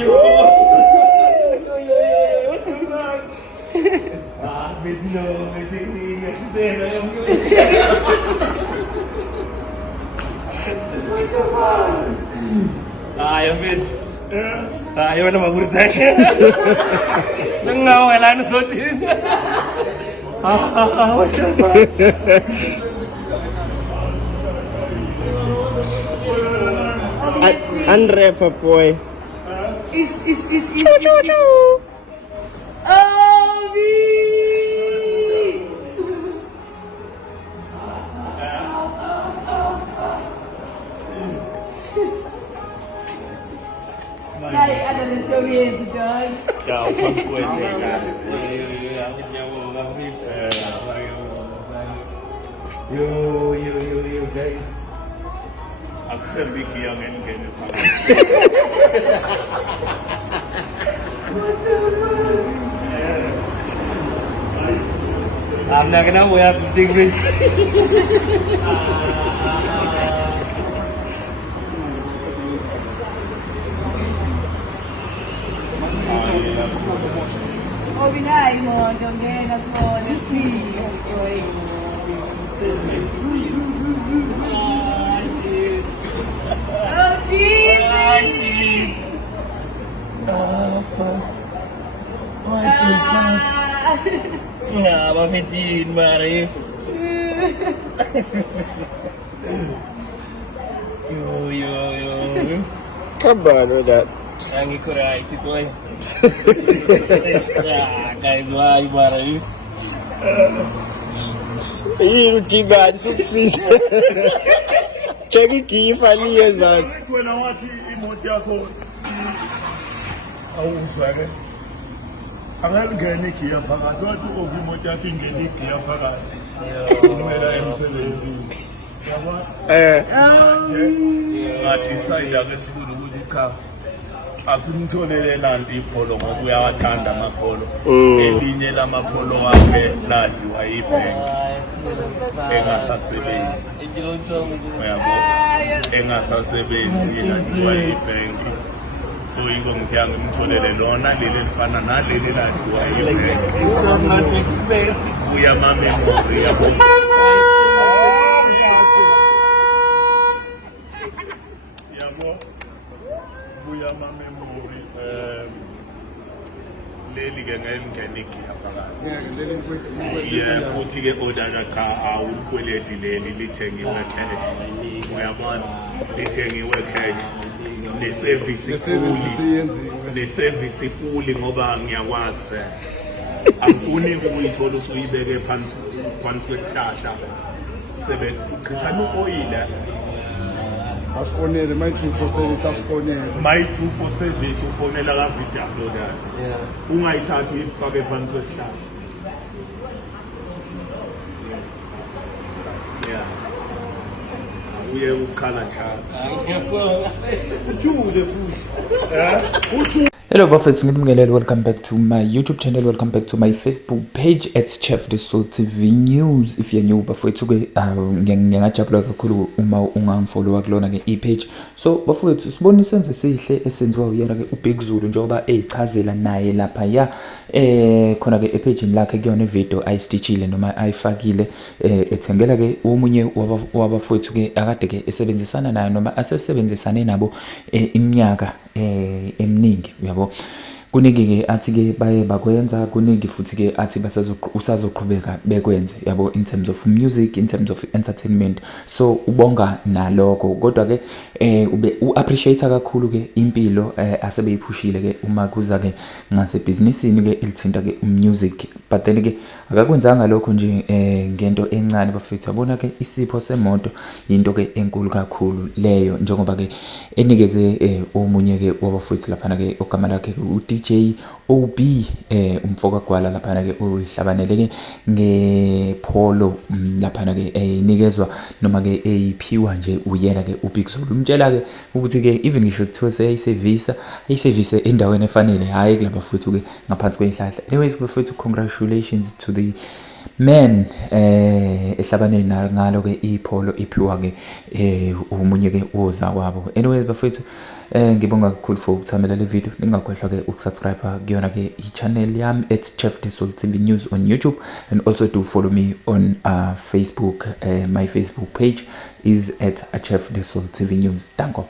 Yo. Medyo sisena yung ayaw medyo ayaw na magurusay nangawala na sotin Andre Papoy. Is. Abi! Ay, ano na story yan si John? Kau Papoy cakap yo guys Asal yang ini I'm not gonna wear this degree. Oh, binay mo, Jongenas mo, let's see. Oh, Dini! Nah, apa Fitin mari? Yo. Come on with that. Yang ikut right boy. Guys, why mari? Ih, tiba sukses. Chaki kifanyia zake. Kwena wathi imoto yakho awuzake. Angangena igiya phakathi wathi imoto yakho ingena igiya phakathi. Kumele emsebenzini. Yabona? Ngathi sayida ke sibona ukuthi cha asimtholele nanti ipholo ngoba uyawathanda amapholo. Elinye lamapholo wakhe ladliwa yibhenki. Engasasebenzi. Engasasebenzi ladliwa yibhenki. So yingo ngithiya ngimtholele lona leli lifana naleli ladliwa yibhenki. Uyamamemori yabona. Uyamamemori leli ke ngelingeniki phakathi. Yeah, futhi ke odala cha awulikweledi leli lithengiwe cash. Uyabona? Lithengiwe cash. Le service ifuli ngoba ngiyakwazi phela. Angifuni ukuyithola usuyibeke phansi kwesihlahla. Sebe uchithana uoyile. Asifonele my true for service asifonele. My true for service ufonela ka video loader. Yeah. Ungayithathi uyifake phansi kwesihlahla. Yeah. Uye ukhala njalo. Ujude futhi. Hello Buffets, welcome back to my YouTube channel, welcome back to my Facebook page at Chef The Soul TV News. If you're new bafowethu ke ngiyajabula kakhulu uma ungangifollowa kulona ke i-page. So bafowethu sibona isenzo esihle esenziwa uyena ke uBig Zulu njengoba eyichazela naye lapha ya khona ke e-page lakhe kuyona video ayistitchile noma ayifakile ethengela ke omunye wabafowethu ke akade ke esebenzisana naye noma asesebenzisane nabo iminyaka eminingi uyabo. Kuningi ke athi ke baye bakwenza, kuningi futhi ke athi usazoqhubeka bekwenze yabo, in terms of music, in terms of entertainment. So ubonga naloko kodwa ke appreciate kakhulu ke impilo asebeyiphushile ke uma kuza ke ngase businessini ke ilithinta ke music, but then ke akakwenzanga lokho nje ngento encane bafethu. Yabona ke isipho semoto into ke enkulu kakhulu leyo, njengoba ke enikeze omunye ke wabafethu lapha ke ogama lakhe DJ OB umfoka gwala lapha ke uhlabanele ke ngepolo lapha ke enikezwa noma ke eyiphiwa nje uyena ke uBig Zulu. Umtshela ke ukuthi ke even ngisho kuthiwa ayisevise endaweni efanele, hayi kulaba futhi ke ngaphansi kwehlahla. Anyways bafethu, congratulations to the man ehlabaneni ngalo ke ipholo iphiwa ke umunye ke oza kwabo. Anyway bafethu ngibonga kakhulu for ukuthamela le video. Ningakhohlwa ke ukusubscribe kuyona ke i-channel yami at Chef The Soul TV News on YouTube, and also do follow me on Facebook. My Facebook page is at Chef The Soul TV News. Danko.